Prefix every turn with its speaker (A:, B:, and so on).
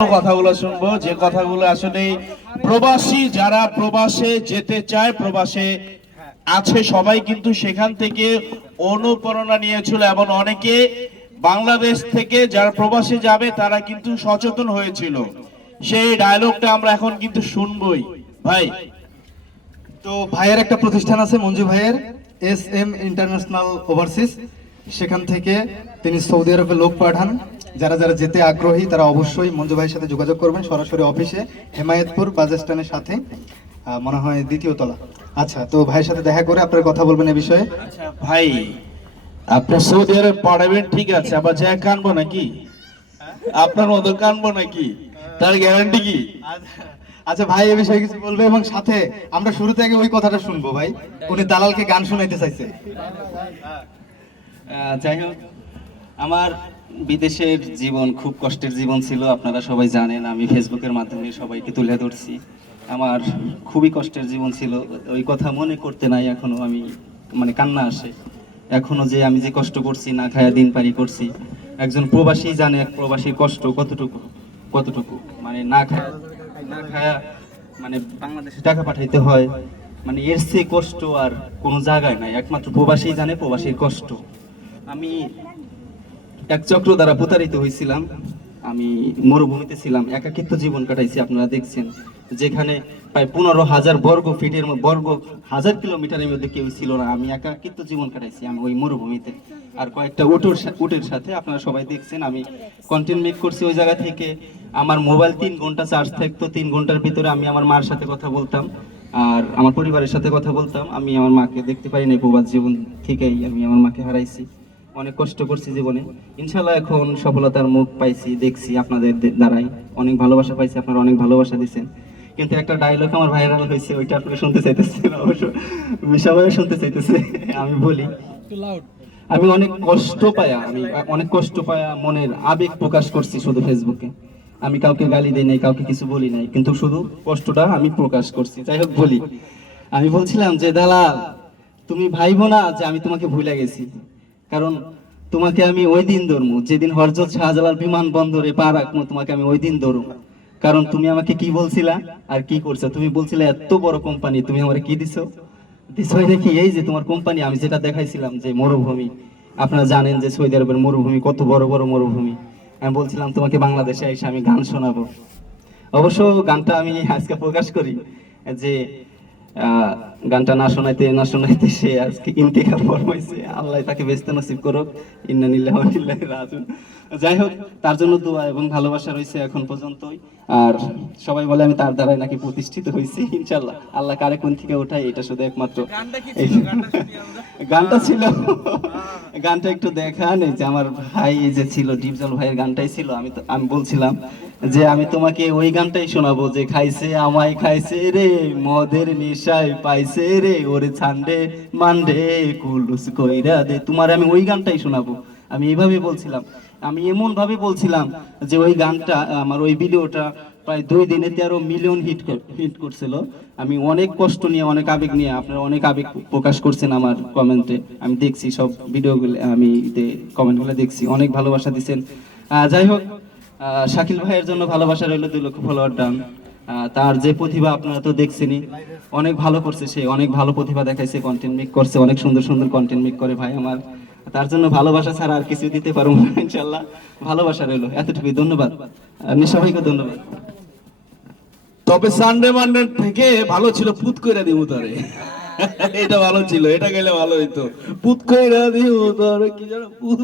A: কথাগুলো শুনব, যে কথাগুলো আসলে প্রবাসী যারা প্রবাসে যেতে চায়, প্রবাসে আছে সবাই, কিন্তু সেখান থেকে অনুপ্রেরণা নিয়েছিল এবং অনেকে। বাংলাদেশ থেকে যারা প্রবাসে যাবে, তারা কিন্তু সচেতন হয়েছিল। সেই ডায়লগটা আমরা এখন কিন্তু শুনবই। ভাই।
B: তো ভাইয়ের একটা প্রতিষ্ঠান আছে, মঞ্জু ভাইয়ের, এস এম ইন্টারন্যাশনাল ওভারসিস সেখান থেকে তিনি সৌদি আরবে লোক পাঠান। যারা যারা যেতে আগ্রহী তারা অবশ্যই মঞ্জু ভাইয়ের সাথে যোগাযোগ করবেন সরাসরি অফিসে হেমায়েতপুর বাস স্ট্যান্ডের সাথে মনে হয় দ্বিতীয় তলা। আচ্ছা তো ভাইয়ের সাথে দেখা করে আপনার কথা বলবেন এ বিষয়ে।
A: আচ্ছা ভাই আপনার সৌদি আরব পাঠাবেন ঠিক আছে আবার যা কানবো নাকি? আপনার মতো কানবো নাকি? তার গ্যারান্টি কি?
B: আচ্ছা ভাই এ বিষয়ে কিছু বলবে এবং সাথে আমরা শুরু থেকে ওই কথাটা শুনব ভাই। উনি দালালকে গান শোনাইতে চাইছে।
C: যাই হোক আমার বিদেশের জীবন, খুব কষ্টের জীবন ছিল, আপনারা সবাই জানেন, আমি ফেসবুকের মাধ্যমে সবাইকে তুলে ধরছি। আমার খুবই কষ্টের জীবন ছিল, ওই কথা মনে করতে নাই, এখনও আমি মানে কান্না আসে। এখনও যে আমি যে কষ্ট করছি, না খায়া দিন পারি করছি, একজন প্রবাসী জানে, এক প্রবাসীর কষ্ট কতটুকু কতটুকু? মানে না খায়া না খায়া মানে বাংলাদেশে টাকা পাঠাইতে হয় মানে এর চেয়ে কষ্ট আর কোনো জায়গায় নাই, একমাত্র প্রবাসী জানে প্রবাসীর কষ্ট। আমি এক চক্র দ্বারা প্রতারিত হয়েছিলাম। আমি মরুভূমিতে ছিলাম, একাকিত্ব জীবন কাটাইছি, আপনারা দেখছেন। যেখানে প্রায় পনেরো হাজার বর্গ ফিটের বর্গ হাজার কিলোমিটারের মধ্যে কেউ ছিল না। আমি একাকিত্ব জীবন কাটাইছি আমি ওই মরুভূমিতে। আর কয়েকটা উটোর উটের সাথে আপনারা সবাই দেখছেন, আমি কন্টেন্ট মেক করছি ওই জায়গা থেকে। আমার মোবাইল তিন ঘণ্টা চার্জ থাকতো, তিন ঘণ্টার ভিতরে আমি আমার মার সাথে কথা বলতাম। আর আমার পরিবারের সাথে কথা বলতাম। আমি আমার মাকে দেখতে পারি নাই, প্রবাস জীবন থেকেই আমি আমার মাকে হারাইছি। অনেক কষ্ট করছি জীবনে। ইনশাল্লাহ এখন সফলতার মুখ পাইছি, দেখছি আপনাদের দ্বারাই। অনেক ভালোবাসা পাইছি, আপনারা অনেক ভালোবাসা দিচ্ছেন কিন্তু একটা ডায়লগ আমার ভাইরাল হয়েছে, ওইটা আপনারা শুনতে চাইতেছেন অবশ্য সবাই শুনতে চাইতেছে, আমি বলি। আমি অনেক কষ্ট পায়া, আমি অনেক কষ্ট পায়া মনের আবেগ প্রকাশ করছি শুধু ফেসবুকে আমি কাউকে গালি দেই নাই, কাউকে কিছু বলি নাই, কিন্তু শুধু কষ্টটা আমি প্রকাশ করছি। যাই হোক, বলি। আমি বলছিলাম যে, দালাল, তুমি ভাইবো না যে আমি তোমাকে ভুলে গেছি। কারণ তোমাকে আমি ওই দিন ধরবো যেদিন হরজত শাহজালাল বিমানবন্দরে পা রাখব তোমাকে আমি ওই দিন ধরবো কারণ তুমি আমাকে কি বলছিলা আর কি করছ? তুমি বলছিলে, এত বড় কোম্পানি, তুমি আমাকে কি দিছো? বিষয় দেখি এই যে তোমার কোম্পানি, আমি যেটা দেখাইছিলাম যে মরুভূমি। আপনারা জানেন যে সৌদি আরবের মরুভূমি কত বড় বড় মরুভূমি। আমি বলছিলাম, তোমাকে বাংলাদেশে এসে আমি গান শোনাবো। অবশ্য গানটা আমি আজকে প্রকাশ করি যে গানটা না শোনাইতে না শোনাইতে সে আজকে ইন্তেকাল ফরমাইছে। আল্লাহ তাকে ব্যস্ত নসিব করুক। ইন্না নিল্লাহ ইন্না যাই হোক তার জন্য দোয়া এবং ভালোবাসা রয়েছে এখন পর্যন্তই। আর সবাই বলে আমি তার দ্বারাই নাকি প্রতিষ্ঠিত হয়েছি ইনশাল্লাহ আল্লাহ কারে কোন থেকে ওঠাই এটা শুধু একমাত্র গানটা ছিল? গানটা একটু দেখান এই যে আমার ভাই এই যে ছিল ডিপজল ভাইয়ের গানটাই ছিল। আমি তো আমি বলছিলাম যে আমি তোমাকে ওই গানটাই শোনাবো যে খাইছে আমায় খাইছে রে, মদের নেশায় পাইছে রে, ওরে ছান্ডে মান্ডে কুলুস কইরা দে। তোমার আমি ওই গানটাই শোনাবো। আমি এইভাবে বলছিলাম। আমি এমন ভাবে বলছিলাম যে ওই গানটা, আমার ওই ভিডিওটা প্রায় দুই দিনে তেরো মিলিয়ন হিট হিট করছিল। আমি অনেক কষ্ট নিয়ে, অনেক আবেগ নিয়ে, আপনারা অনেক আবেগ প্রকাশ করছেন আমার কমেন্টে। আমি দেখছি সব ভিডিওগুলো, আমি কমেন্টগুলো দেখছি। অনেক ভালোবাসা দিচ্ছেন যাই হোক শাকিল ভাইয়ের জন্য ভালোবাসা রইল দুই লক্ষ ফলোয়ার ডান তার যে প্রতিভা আপনারা তো দেখছেনই অনেক ভালো করছে সে অনেক ভালো প্রতিভা দেখাইছে কন্টেন্ট মেক করছে অনেক সুন্দর সুন্দর কন্টেন্ট মেক করে ভাই আমার। তার জন্য ভালোবাসা ছাড়া আর কিছু দিতে পারব না ইনশাল্লাহ ভালোবাসা রইল এতটুকুই ধন্যবাদ। আপনি সবাইকে ধন্যবাদ।
A: তবে সানডে মানডে থেকে ভালো ছিল পুত কইরা দিব তারে। এটা ভালো ছিল এটা গেলে ভালো হইতো। পুত কইরা দিব তারে কি জানো পুত।